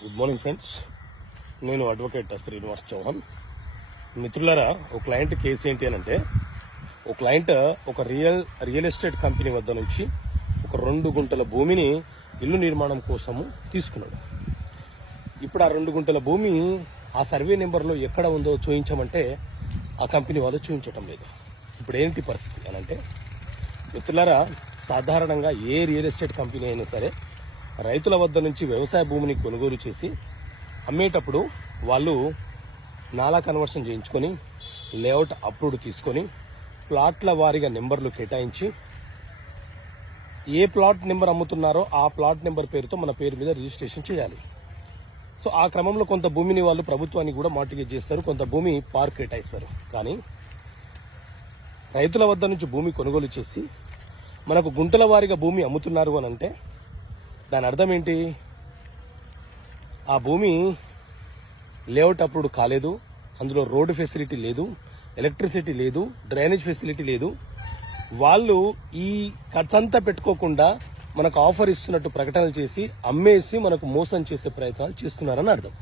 Good morning friends, నేను advocate Srinivas Chauhan. మిత్రులారా, ఒక క్లయింట్ కేసు ఏంటి అని అంటే, ఒక క్లయింట్ ఒక రియల్ ఎస్టేట్ కంపెనీ వద్ద నుంచి ఒక 2 గుంటల భూమిని ఇల్లు నిర్మాణం కోసము తీసుకున్నాడు. ఇప్పుడు ఆ 2 గుంటల భూమి ఆ సర్వే నెంబర్లో ఎక్కడ ఉందో చూపించమంటే ఆ కంపెనీ వాళ్ళు చూపించటం లేదు. ఇప్పుడు ఏంటి పరిస్థితి అని అంటే, మిత్రులారా, సాధారణంగా ఏ రియల్ ఎస్టేట్ కంపెనీ అయినా సరే రైతుల వద్ద నుంచి వ్యవసాయ భూమిని కొనుగోలు చేసి అమ్మేటప్పుడు వాళ్ళు నాలా కన్వర్షన్ చేయించుకొని లేఅవుట్ అప్రూవ్ తీసుకొని ప్లాట్ల వారీగా నెంబర్లు కేటాయించి ఏ ప్లాట్ నెంబర్ అమ్ముతున్నారో ఆ ప్లాట్ నెంబర్ పేరుతో మన పేరు మీద రిజిస్ట్రేషన్ చేయాలి. సో ఆ క్రమంలో కొంత భూమిని వాళ్ళు ప్రభుత్వానికి కూడా మార్టిగేజ్ చేస్తారు, కొంత భూమి పార్క్ కేటాయిస్తారు. కానీ రైతుల వద్ద నుంచి భూమి కొనుగోలు చేసి మనకు గుంటల వారీగా భూమి అమ్ముతున్నారు అని అంటే దాని అర్థం ఏంటి? ఆ భూమి లేఅవుట్ అప్రూవ్డ్ కాలేదు, అందులో రోడ్డు ఫెసిలిటీ లేదు, ఎలక్ట్రిసిటీ లేదు, డ్రైనేజ్ ఫెసిలిటీ లేదు. వాళ్ళు ఈ ఖర్చంతా పెట్టుకోకుండా మనకు ఆఫర్ ఇస్తున్నట్టు ప్రకటనలు చేసి అమ్మేసి మనకు మోసం చేసే ప్రయత్నాలు చేస్తున్నారని అర్థం.